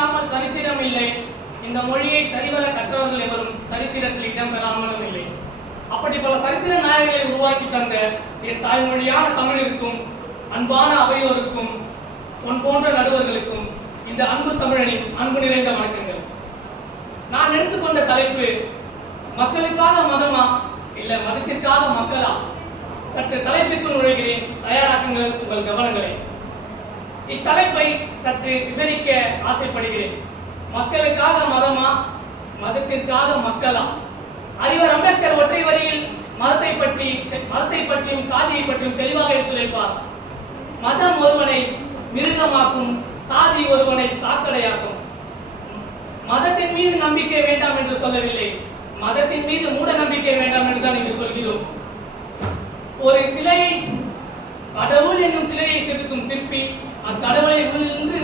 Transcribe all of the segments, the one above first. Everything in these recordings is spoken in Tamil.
இல்லாமல் சரித்திரம் இல்லை. இந்த மொழியை சரிவர கற்றவர்கள் எவரும் சரித்திரத்தில் இடம்பெறாமலும் இல்லை. அப்படி பல சரித்திர நாயகர்களை உருவாக்கி தந்த என் தாய்மொழியான தமிழிற்கும் அன்பான அவையோருக்கும் உன் போன்ற நடுவர்களுக்கும் இந்த அன்பு தமிழனின் அன்பு நிறைந்த வணக்கங்கள். நான் எடுத்துக்கொண்ட தலைப்பு மக்களுக்காக மதமா இல்ல மதத்திற்காக மக்களா? சற்று தலைப்பிற்குள் நுழைகிறேன், தயாராக்குங்கள் உங்கள் கவனங்களை. இத்தலைப்பை சற்று விவரிக்க ஆசைப்படுகிறேன். மக்களுக்காக மதமா மதத்திற்காக மக்களா? அறிவர் அம்பேத்கர் ஒற்றை வரியில் மதத்தை பற்றியும் சாதியை பற்றியும் தெளிவாக எடுத்துரைப்பார். மதம் ஒருவனை மிருகமாக்கும், சாதி ஒருவனை சாக்கடையாக்கும். மதத்தின் மீது நம்பிக்கை வேண்டாம் என்று சொல்லவில்லை, மதத்தின் மீது மூட நம்பிக்கை வேண்டாம் என்று தான் இங்கு சொல்கிறோம். ஒரு சிலையை, கடவுள் என்னும் சிலையை செதுக்கும் சிற்பி அக்கடவுளை உள்ளிருந்து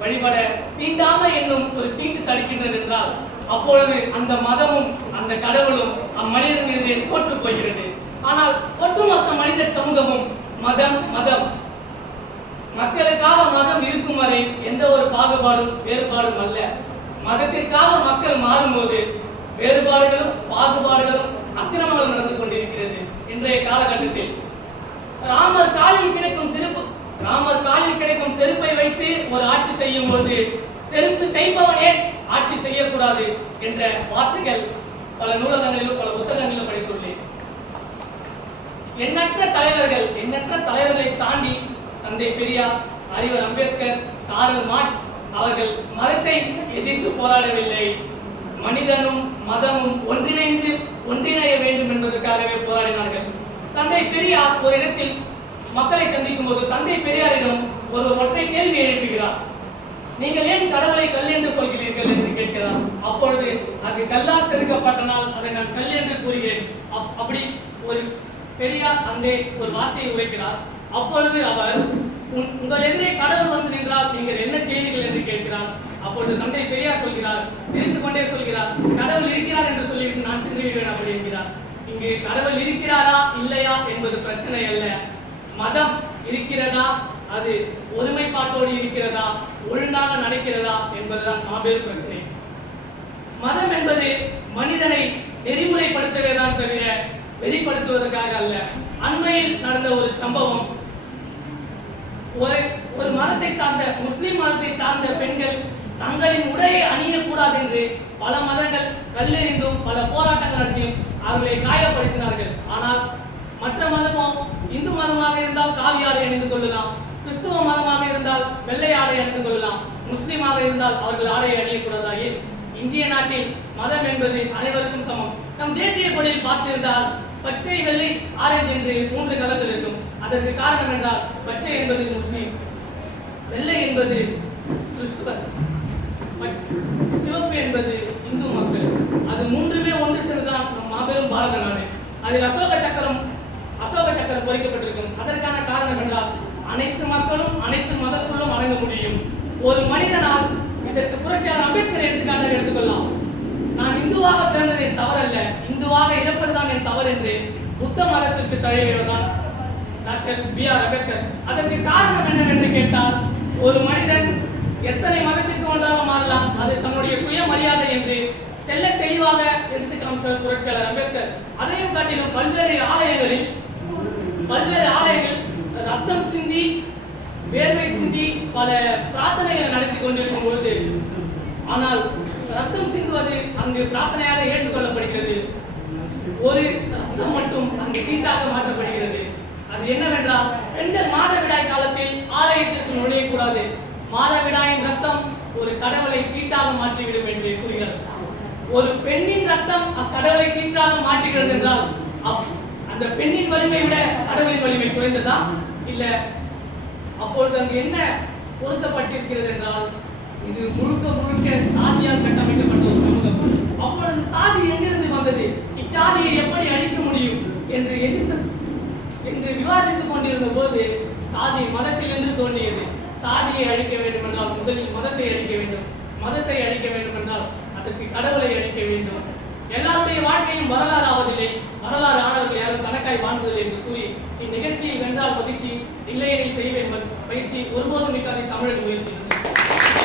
வழிபட தீண்டாமை என்னும் ஒரு தீட்டு தடுக்கின்றது என்றால் அப்பொழுது அந்த மதமும் அந்த கடவுளும் அம்மனிதன் எதிரே தோற்று போகிறது. ஆனால் ஒட்டுமொத்த மனித சமூகமும் மதம் மதம் மக்களுக்காக மதம் இருக்கும் வரை எந்த ஒரு பாகுபாடும் வேறுபாடும் அல்ல. மதத்திற்காக மக்கள் மாறும்போது வேறுபாடுகளும் பாகுபாடுகளும் அக்கிரமங்களும் நடந்து கொண்டிருக்கிறது. இன்றைய காலகட்டத்தில் ராமர் காலில் கிடைக்கும் செருப்பை வைத்து ஒரு ஆட்சி செய்யும் போது செருப்பு தைப்பவனே ஆட்சி செய்யக்கூடாது என்ற வார்த்தைகள் பல நூலகங்களிலும் பல புத்தகங்களிலும் படித்துள்ளேன். எண்ணற்ற தலைவர்களை தாண்டி தந்தை பெரியார், அறிவர் அம்பேத்கர், கார்ல் மார்க்ஸ் அவர்கள் மதத்தை எதிர்த்து போராடவில்லை, மனிதனும் மதமும் ஒன்றிணைய வேண்டும் என்பதற்காகவே போராடினார்கள். தந்தை பெரியார் ஒரு இடத்தில் மக்களை சந்திக்கும் போது தந்தை பெரியாரிடம் ஒரு ஒற்றை கேள்வி எழுப்புகிறார். நீங்கள் ஏன் கடவுளை கல் என்று சொல்கிறீர்கள் என்று கேட்கிறார். அப்பொழுது அது கல்லால் செதுக்கப்பட்டனால் அதை நான் கல் என்று கூறுகிறேன். அப்படி ஒரு பெரியார் அங்கே ஒரு வார்த்தையை உரைக்கிறார். அப்பொழுது அவர் உங்கள் எதிரே கடவுள் வந்து நின்றால் நீங்கள் என்ன செய்வீர்கள் என்று கேட்கிறார். அப்பொழுது தந்தை பெரியார் சொல்கிறார், சிரித்துக் கொண்டே சொல்கிறார், கடவுள் இருக்கிறார் என்று சொல்லிவிட்டு நான் சென்று விடுவேன் அப்படி என்கிறார். இங்கு கடவுள் இருக்கிறாரா இல்லையா என்பது பிரச்சனை அல்ல. மதம் இருக்கிறதா, அது ஒருமைப்பாட்டோடு இருக்கிறதா, ஒழுங்காக நடக்கிறதா என்பதுதான் மாபெரும் பிரச்சனை. மதம் என்பது மனிதனை நெறிமுறைப்படுத்தவே தான் தவிர வெளிப்படுத்துவதற்காக அல்ல. அண்மையில் நடந்த ஒரு சம்பவம், ஒரு மதத்தை சார்ந்த முஸ்லிம் மதத்தை சார்ந்த பெண்கள் தங்களின் உடையை அணியக்கூடாது என்று பல மதங்கள் கல்லெறிந்தும் பல போராட்டங்கள் நடத்தியும் அவர்களை காயப்படுத்தினார்கள். ஆனால் மற்ற மதமோ இந்து மதமாக இருந்தால் காவி ஆடை அணிந்து கொள்ளலாம், கிறிஸ்துவ மதமாக இருந்தால் வெள்ளை ஆடை அணிந்து கொள்ளலாம், முஸ்லிமாக இருந்தால் அவர்கள் ஆடையை அணியக்கூடாதா? ஏன் இந்திய நாட்டில் மதம் என்பது அனைவருக்கும் சமம். நம் தேசிய கொடியில் பார்த்திருந்தால் பச்சை, வெள்ளை, ஆரஞ்சு என்று 3 கலர்கள் இருக்கும். அதற்கு காரணம் என்றால் பச்சை என்பது முஸ்லிம், வெள்ளை என்பது கிறிஸ்துவர், சிவப்பு என்பது இந்து மக்கள். அது 3மே ஒன்று சேர்ந்துதான் நம் மாபெரும் பாரத நாடு. அதில் அசோக சக்கரம் பொறிக்கப்பட்டிருக்கும். அதற்கான காரணம் என்றால் அனைத்து மக்களும் அனைத்து மதத்துள்ளும் அடங்க முடியும். ஒரு மனிதனால் இதற்கு புரட்சியாளர் அம்பேத்கர் எடுத்துக்காட்டாக எடுத்துக்கொள்ளலாம். நான் இந்துவாக பிறந்தது என் தவறல்ல, இந்துவாக இறப்பதுதான் என் தவறு என்று புத்த மதத்திற்கு தழுவியவர்தான் டாக்டர் B.R. அம்பேத்கர். அதற்கு காரணம் என்னவென்று கேட்டால், ஒரு மனிதன் எத்தனை மதத்திற்கு வந்தாலும் மாறலாம், அது தன்னுடைய சுயமரியாதை என்று தெல்ல தெளிவாக எடுத்து காமிச்சார் புரட்சியாளர் அம்பேத்கர். அதையும் காட்டிலும் பல்வேறு ஆலயங்கள் ரத்தம் சிந்தி வேர்வை சிந்தி பல பிரார்த்தனைகளை நடத்தி கொண்டிருக்கும் பொழுது, ஆனால் ரத்தம் சிந்துவது அங்கு பிரார்த்தனையாக ஏற்றுக்கொள்ளப்படுகிறது, ஒரு ரத்தம் மட்டும் அங்கு தீட்டாக மாற்றப்படுகிறது. அது என்னவென்றால், பெண்கள் மாதவிடாய் காலத்தில் ஆலயத்திற்கு நுழையக்கூடாது, மாதவிடாயின் ரத்தம் ஒரு கடவுளை தீட்டாக மாற்றிவிடும் என்று கூறுகிறது. ஒரு பெண்ணின் ரத்தம் அக்கடவுளை தீட்டாக மாற்றுகிறது என்றால் அந்த பெண்ணின் வலிமை விட கடவுளின் வலிமை குறைந்ததா? இல்ல. அப்பொழுது அங்கு என்ன பொருத்தப்பட்டிருக்கிறது என்றால், இது முழுக்க சாதியால் கட்டமைக்கப்பட்ட ஒரு சமூகம். அப்பொழுது சாதி எங்கிருந்து வந்தது, இச்சாதியை எப்படி அழிக்க முடியும் என்று விவாதித்துக் கொண்டிருந்த போது சாதி மதத்தில் என்று தோன்றியது. சாதியை அழிக்க வேண்டும் என்றால் முதலில் மதத்தை அழிக்க வேண்டும், மதத்தை அழிக்க வேண்டும் என்றால் அதற்கு கடவுளை அழிக்க வேண்டும். எல்லாருடைய வாழ்க்கையும் வரலாறு ஆவதில்லை, வரலாறு ஆனவர்கள் யாரும் கணக்காய் வாழ்ந்ததில்லை என்று கூறி இந்நிகழ்ச்சியை வென்றால் மகிழ்ச்சி, இல்லையெனில் செய்வேன் பயிற்சி, ஒருபோதும் மிக்காதை தமிழ்